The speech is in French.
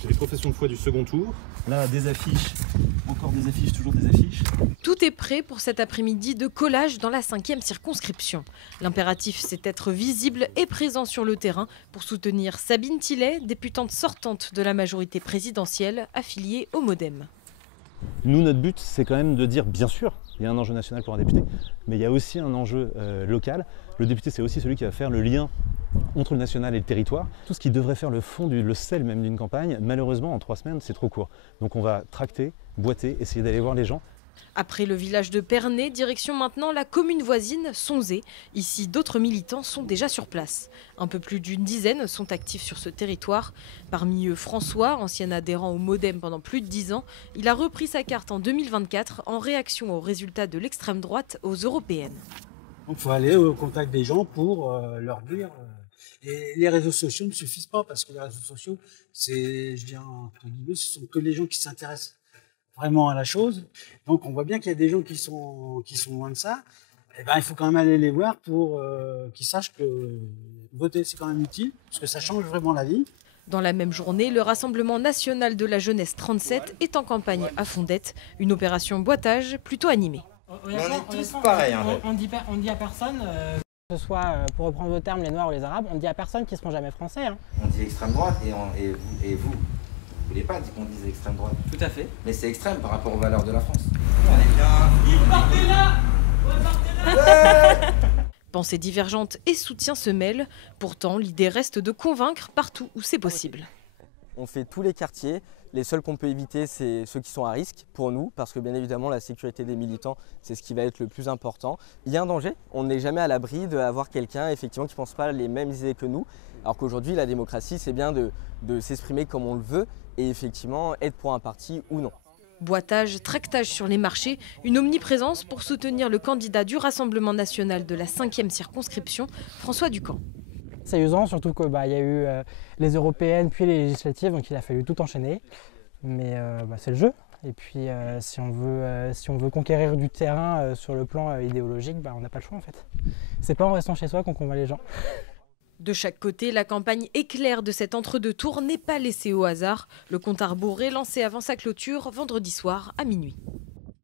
J'ai les professions de foi du second tour. Là, des affiches, encore des affiches, toujours des affiches. Tout est prêt pour cet après-midi de collage dans la 5e circonscription. L'impératif, c'est d'être visible et présent sur le terrain pour soutenir Sabine Tillet, députante sortante de la majorité présidentielle affiliée au MoDem. Nous, notre but, c'est quand même de dire, bien sûr, il y a un enjeu national pour un député, mais il y a aussi un enjeu local. Le député, c'est aussi celui qui va faire le lien entre le national et le territoire. Tout ce qui devrait faire le fond, le sel même d'une campagne, malheureusement, en 3 semaines, c'est trop court. Donc on va tracter, boiter, essayer d'aller voir les gens. Après le village de Pernay, direction maintenant la commune voisine, Sonzé. Ici, d'autres militants sont déjà sur place. Un peu plus d'une dizaine sont actifs sur ce territoire. Parmi eux, François, ancien adhérent au MoDem pendant plus de 10 ans. Il a repris sa carte en 2024 en réaction aux résultats de l'extrême droite aux européennes. Donc il faut aller au contact des gens pour leur dire. Et les réseaux sociaux ne suffisent pas parce que les réseaux sociaux, c'est, je dirais entre guillemets, ce sont que les gens qui s'intéressent vraiment à la chose. Donc on voit bien qu'il y a des gens qui sont loin de ça. Et ben il faut quand même aller les voir pour qu'ils sachent que voter c'est quand même utile parce que ça change vraiment la vie. Dans la même journée, le Rassemblement national de la jeunesse 37 est en campagne à Fondette, une opération boitage plutôt animée. On est tous pareils. On dit à personne, que ce soit, pour reprendre vos termes, les Noirs ou les Arabes, on dit à personne qu'ils ne seront jamais français. Hein. On dit extrême droite et vous voulez pas qu'on dise extrême droite. Tout à fait. Mais c'est extrême par rapport aux valeurs de la France. On est bien. Partez là. Pensées divergentes et soutien se mêlent. Pourtant, l'idée reste de convaincre partout où c'est possible. On fait tous les quartiers. Les seuls qu'on peut éviter, c'est ceux qui sont à risque pour nous, parce que bien évidemment, la sécurité des militants, c'est ce qui va être le plus important. Il y a un danger, on n'est jamais à l'abri d'avoir quelqu'un effectivement qui ne pense pas les mêmes idées que nous, alors qu'aujourd'hui, la démocratie, c'est bien de s'exprimer comme on le veut et effectivement être pour un parti ou non. Boitage, tractage sur les marchés, une omniprésence pour soutenir le candidat du Rassemblement national de la 5e circonscription, François Ducamp. C'est usant, surtout qu'il y a eu les européennes puis les législatives, donc il a fallu tout enchaîner. Mais c'est le jeu. Et puis si on veut conquérir du terrain sur le plan idéologique, on n'a pas le choix en fait. C'est pas en restant chez soi qu'on convainc les gens. De chaque côté, la campagne éclair de cet entre-deux tours n'est pas laissée au hasard. Le compte à rebours est lancé avant sa clôture vendredi soir à minuit.